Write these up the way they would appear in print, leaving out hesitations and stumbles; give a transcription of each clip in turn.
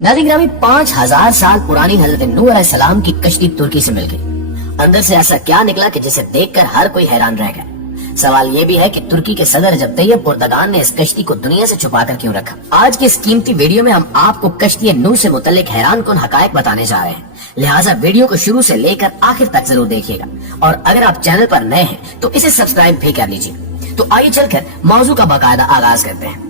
नाज़रीन ग्रामी 5000 साल पुरानी हजरत नूह अलैहिस्सलाम की कश्ती तुर्की से मिल गई। अंदर से ऐसा क्या निकला कि जिसे देखकर हर कोई हैरान रह गया। सवाल ये भी है कि तुर्की के सदर रजब तैयब एर्दोगान ने इस कश्ती को दुनिया से छुपाकर क्यों रखा। आज की इस कीमती वीडियो में हम आपको कश्ती नूह से मुतल्लिक हैरान कुन हकायक बताने जा रहे हैं, लिहाजा वीडियो को शुरू से लेकर आखिर तक जरूर देखिएगा। और अगर आप चैनल पर नए हैं तो इसे सब्सक्राइब भी कर लीजिए। तो आइए चलकर मौजू का बाकायदा आगाज करते हैं।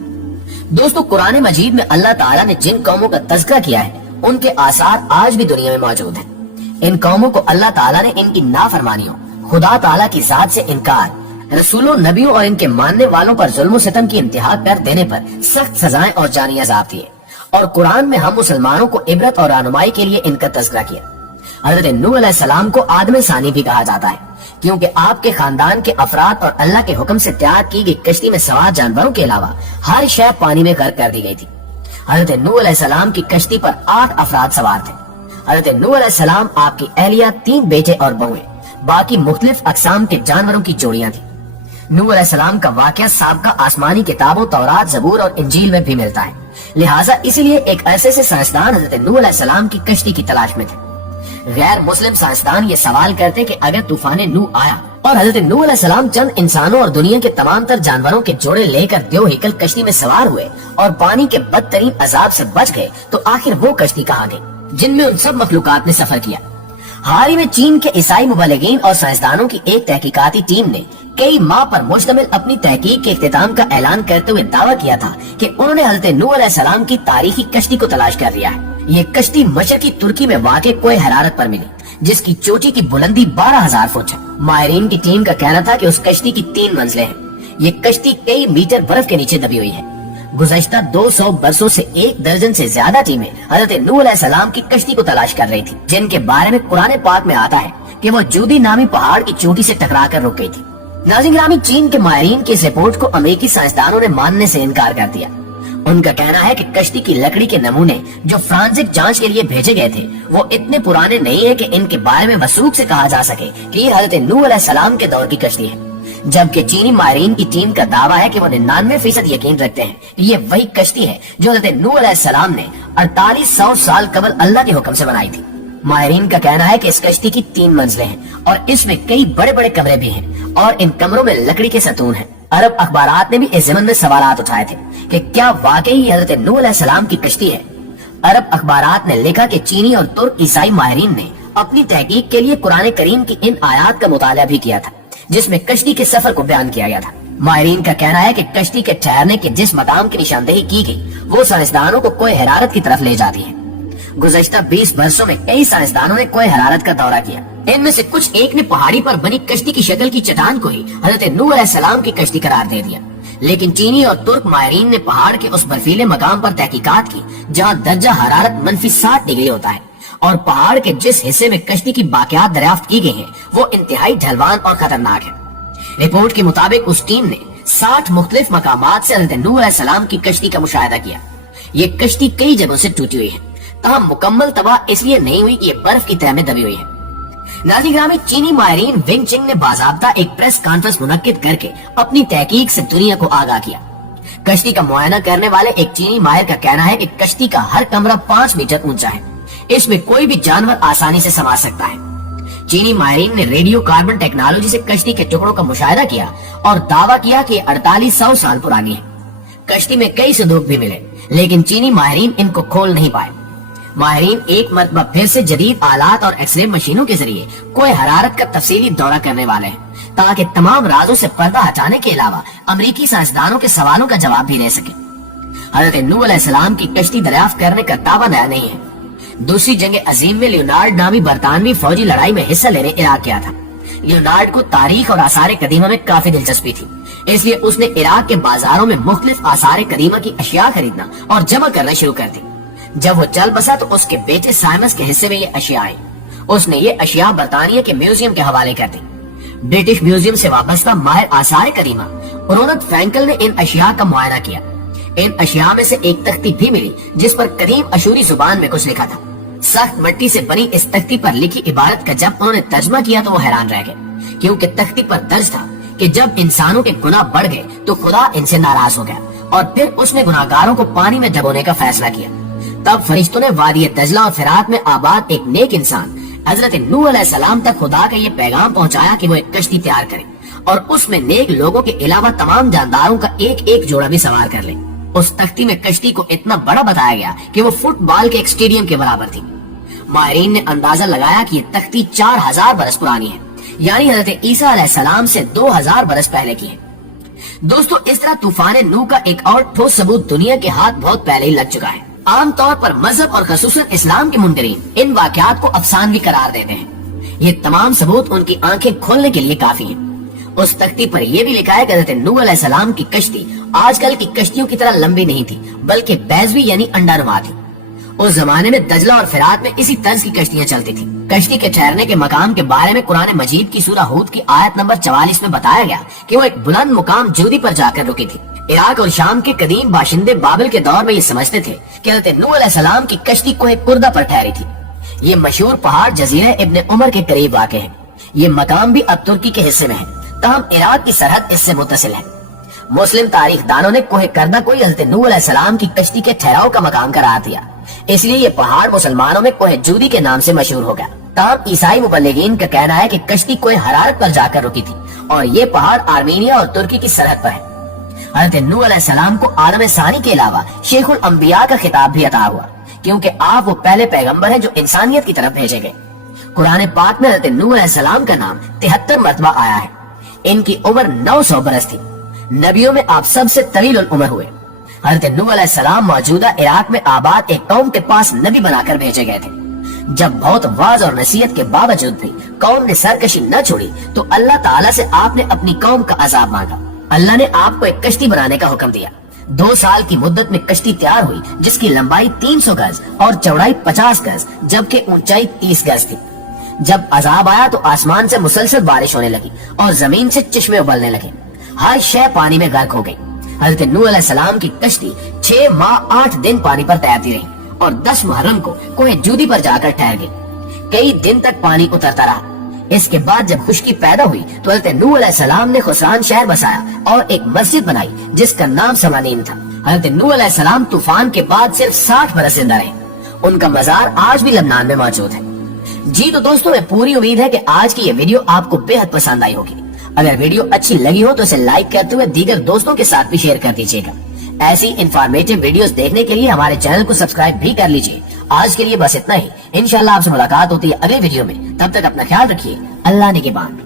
दोस्तों, कुरान मजीद में अल्लाह ताला ने जिन कौमों का तज़किरा किया है उनके आसार आज भी दुनिया में मौजूद हैं। इन कौमों को अल्लाह ताला ने इनकी नाफरमानियों, खुदा ताला की जात से इनकार, रसूलों, नबियों और इनके मानने वालों पर जुल्म सितम की इंतहा कर देने पर सख्त सजाएं और जानी अज़ाब दिए। और कुरान में हम मुसलमानों को इबरत और रहनुमाई के लिए इनका तज़किरा किया। हज़रत नूह अलैहिस्सलाम को आदम सानी भी कहा जाता है, क्योंकि आपके खानदान के अफराद और अल्लाह के हुक्म से तैयार की गई कश्ती में सवार जानवरों के अलावा हर शय पानी में गर्क कर दी गई थी। हज़रत नूह अलैहिस्सलाम की कश्ती पर 8 अफराद सवार थे। हज़रत नूह अलैहिस्सलाम, आपकी अहलिया, 3 बेटे और बहुएं, बाकी मुख्तलिफ अक़साम के जानवरों की जोड़ियां थी। नूह अलैहिस्सलाम का वाक़या साबिक़ा आसमानी किताबों तौरात, ज़बूर और इंजील में भी मिलता है। लिहाजा इसलिए एक अरसे से साइंसदान हज़रत नूह अलैहिस्सलाम की कश्ती की तलाश में थे। गैर मुस्लिम साइंसदान ये सवाल करते कि अगर तूफान नूह आया और हज़रत नूह अलैहिस्सलाम चंद इंसानों और दुनिया के तमाम तर जानवरों के जोड़े लेकर दो हिकल कश्ती में सवार हुए और पानी के बदतरीन अजाब से बच गए, तो आखिर वो कश्ती कहाँ गई जिनमें उन सब मखलूकात ने सफर किया। हाल ही में चीन के ईसाई मुबल्लिगीन और साइंसदानों की एक तहकीकाती टीम ने कई माह पर मुश्तमिल अपनी तहकीक के इख्तिताम का ऐलान करते हुए दावा किया था कि उन्होंने हज़रत नूह अलैहिस्सलाम की तारीखी कश्ती को तलाश कर लिया है। ये कश्ती मशरकी तुर्की में वाक़े कोए हरारत पर मिली, जिसकी चोटी की बुलंदी 12,000 फुट है। माहिरीन की टीम का कहना था कि उस कश्ती की 3 मंजिलें हैं। ये कश्ती कई मीटर बर्फ के नीचे दबी हुई है। गुज़श्ता 200 बरसों से 1 दर्जन से ज्यादा टीमें हज़रत नूह अलैहिस्सलाम की कश्ती को तलाश कर रही थी, जिनके बारे में कुरान पाक में आता है कि वो जूदी नामी पहाड़ की चोटी से टकरा कर रुक गई थी। नाज़रीन ग्रामी, चीन के माहिरीन की इस रिपोर्ट को अमेरिकी साइंसदानों ने मानने से इनकार कर दिया। उनका कहना है कि कश्ती की लकड़ी के नमूने जो फ्रांसिक जांच के लिए भेजे गए थे वो इतने पुराने नहीं है कि इनके बारे में वसूख से कहा जा सके कि ये हज़रत नूह अलैहिस्सलाम के दौर की कश्ती है। जबकि चीनी माहिरीन की टीम का दावा है कि वो 99% यकीन रखते हैं कि ये वही कश्ती है जो हज़रत नूह अलैहिस्सलाम ने 4800 साल कबल अल्लाह के हुक्म से बनाई थी। माहिरीन का कहना है कि इस कश्ती की 3 मंजिलें हैं और इसमें कई बड़े बड़े कमरे भी हैं और इन कमरों में लकड़ी के सतून हैं। अरब अखबारात ने भी इस ज़मन में सवालात उठाए थे कि क्या वाकई हज़रत नूह अलैहिस्सलाम की कश्ती है। अरब अखबारात ने लिखा कि चीनी और तुर्क ईसाई माहिरीन ने अपनी तहकीक के लिए कुरान करीम की इन आयात का मुताला भी किया था, जिसमें कश्ती के सफर को बयान किया गया था। माहिरीन का कहना है कि कश्ती के ठहरने के जिस मकाम की निशानदेही की गई वो साइंसदानों को कोए हरारत की तरफ ले जाती है। गुज़श्ता 20 वर्षों में कई साइंसदानों ने कोए हरारत का दौरा किया। इनमें से कुछ एक ने पहाड़ी पर बनी कश्ती की शक्ल की चट्टान को ही हज़रत नूह अलैहिस्सलाम की कश्ती करार दे दिया। लेकिन चीनी और तुर्क माहिरीन ने पहाड़ के उस बर्फीले मकाम पर तहकीकात की जहाँ दर्जा हरारत -60 डिग्री होता है और पहाड़ के जिस हिस्से में कश्ती की बाक़ियात दरियाफ्त की गई हैं वो इंतहाई ढलवान और खतरनाक है। रिपोर्ट के मुताबिक उस टीम ने 60 मुख्तलिफ मकामात से हज़रत नूह अलैहिस्सलाम की कश्ती का मुशाहिदा किया। ये कश्ती कई जगहों से टूटी हुई है, तमाम मुकम्मल तबाह इसलिए नहीं हुई कि ये बर्फ की तह में दबी हुई है। नाज़रीन ग्रामी, चीनी माहिरीन विंग चिंग ने बाज़ाब्ता एक प्रेस कॉन्फ्रेंस मुनक्किद करके अपनी तहकीक से दुनिया को आगाह किया। कश्ती का मुआयना करने वाले एक चीनी माहिर का कहना है कि कश्ती का हर कमरा 5 मीटर ऊंचा है, इसमें कोई भी जानवर आसानी से समा सकता है। चीनी माहिरीन ने रेडियो कार्बन टेक्नोलॉजी से कश्ती के टुकड़ों का मुशाहिदा किया और दावा किया कि 4800 साल पुरानी है। कश्ती में कई संदूक भी मिले, लेकिन चीनी माहिरीन इनको खोल नहीं पाए। माहिरीन एक मरतबा फिर से जदीद आलात और एक्सरे मशीनों के जरिए कोई हरारत का तफसीली दौरा करने वाले हैं, ताकि तमाम राजों से पर्दा हटाने के अलावा अमरीकी साइंसदानों के सवालों का जवाब भी दे सके। हज़रत नूह अलैहिस्सलाम की कश्ती दरियाफ्त करने का दावा नया नहीं है। दूसरी जंग अजीम में लियोनार्ड नामी बरतानवी फौजी लड़ाई में हिस्सा लेने इराक गया था। लियोनार्ड को तारीख और आसार कदीमा में काफी दिलचस्पी थी, इसलिए उसने इराक के बाजारों में मुख्तलिफ आसार कदीमा की अशिया खरीदना और जमा करना शुरू कर दी। जब वो चल बसा तो उसके बेटे साइमस के हिस्से में ये अशिया आई। उसने ये अशिया बरतानिया के म्यूजियम के हवाले कर दी। ब्रिटिश म्यूजियम से वाबस्ता माहिर आसार कदीमा रोनत फ्रैंकल ने इन अशिया का मुआयना किया। इन अशिया में से एक तख्ती भी मिली जिस पर कदीम अशूरी जुबान में कुछ लिखा था। सख्त मिट्टी से बनी इस तख्ती पर लिखी इबारत का जब उन्होंने तर्जमा किया तो वो हैरान रह गए, क्योंकि तख्ती पर दर्ज था कि जब इंसानों के गुनाह बढ़ गए तो खुदा इनसे नाराज हो गया और फिर उसने गुनाहगारों को पानी में डबोने का फैसला किया तब फरिश्तों ने वादी दजला और फिरात में आबाद एक नेक इंसान हजरत नूह अलैहिस्सलाम तक खुदा का ये पैगाम पहुंचाया कि वो एक कश्ती तैयार करे और उसमें नेक लोगों के अलावा तमाम जानदारों का एक एक जोड़ा भी सवार कर ले। उस तख्ती में कश्ती को इतना बड़ा बताया गया कि वो फुटबॉल के एक स्टेडियम के बराबर थी। माहिरीन ने अंदाजा लगाया कि ये तख्ती 4000 बरस पुरानी है, यानी हजरत ईसा अलैहिस्सलाम से 2000 बरस पहले की है। दोस्तों, इस तरह तूफान नूह का एक और ठोस सबूत दुनिया के हाथ बहुत पहले ही लग चुका है। आम तौर पर मजहब और खसूसन इस्लाम के मुंकरीन इन वाकयात को अफसानवी करार देते हैं। ये तमाम सबूत उनकी आंखें खोलने के लिए काफी हैं। उस तख्ती पर यह भी लिखा है कि हज़रत नूह अलैहिस्सलाम की कश्ती आजकल की कश्तियों की तरह लंबी नहीं थी, बल्कि बैजवी यानी अंडानुमा थी। उस जमाने में दजला और फिरात में इसी तर्ज की कश्तियां चलती थी। कश्ती के ठहरने के मकाम के बारे में कुरान मजीद की सूरह हूद की आयत नंबर 44 में बताया गया कि वो एक बुलंद मुकाम जूदी पर जाकर रुकी थी। इराक और शाम के कदीम बाशिंदे बाबिल के दौर में ये समझते थे कि हज़रत नूह अलैहिस्सलाम की कश्ती कोहे कुर्दा पर ठहरी थी। ये मशहूर पहाड़ जजीरा इब्न उमर के करीब वाक़ है। ये मकाम भी अब तुर्की के हिस्से में है, तहम इराक की सरहद इससे मुत्तसिल है। मुस्लिम तारीख दानों ने कोहे करदा को हज़रत नूह अलैहिस्सलाम की कश्ती के ठहराव का मकाम करार दिया, इसलिए ये पहाड़ मुसलमानों में कोहे जूदी के नाम से मशहूर हो गया। तहम ईसाई मुबल्लिगीन का कहना है कि कश्ती कोहे हरारत पर जाकर रुकी थी और ये पहाड़ आर्मीनिया और तुर्की की सरहद पर है। हज़रत नूह अलैहिस्सलाम को आलम सानी के अलावा शेखुल अंबिया का खिताब भी अता हुआ, क्योंकि आप वो पहले पैगंबर हैं जो इंसानियत की तरफ भेजे गए। कुरान पाक में हज़रत नूह अलैहिस्सलाम का नाम 73 मरतबा आया है। इनकी उम्र 900 बरस थी। नबियों में आप सबसे तवील उम्र हुए। हज़रत नूह अलैहिस्सलाम मौजूदा इराक में आबाद एक कौम के पास नबी बनाकर भेजे गए थे। जब बहुत वाज और नसीहत के बावजूद भी कौम ने सरकशी न छोड़ी तो अल्लाह ताला से आपने अपनी कौम का अजाब मांगा। अल्लाह ने आपको एक कश्ती बनाने का हुक्म दिया। 2 साल की मुद्दत में कश्ती तैयार हुई, जिसकी लंबाई 300 गज और चौड़ाई 50 गज जबकि ऊंचाई 30 गज थी। जब अजाब आया तो आसमान से मुसलसल बारिश होने लगी और जमीन से चश्मे उबलने लगे। हर शय पानी में गर्क हो गई। हज़रत नूह अलैहिस्सलाम की कश्ती 6 माह 8 दिन पानी पर तैरती रही और 10 मुहर्रम को कोहे जूदी पर जाकर ठहर गई। कई दिन तक पानी उतरता रहा। इसके बाद जब खुश्की पैदा हुई तो हज़रत नूह अलैहिस्सलाम ने खुसरान शहर बसाया और एक मस्जिद बनाई जिसका नाम समानीन था। हज़रत नूह अलैहिस्सलाम तूफान के बाद सिर्फ 60 बरस जिंदा रहे। उनका मजार आज भी लबनान में मौजूद है। जी तो दोस्तों, मैं पूरी उम्मीद है कि आज की ये वीडियो आपको बेहद पसंद आई होगी। अगर वीडियो अच्छी लगी हो तो इसे लाइक करते हुए दीगर दोस्तों के साथ भी शेयर कर दीजिएगा। ऐसी इंफॉर्मेटिव वीडियोस देखने के लिए हमारे चैनल को सब्सक्राइब भी कर लीजिए। आज के लिए बस इतना ही। इंशाल्लाह आपसे मुलाकात होती है अगले वीडियो में। तब तक अपना ख्याल रखिए। अल्लाह निगहबान।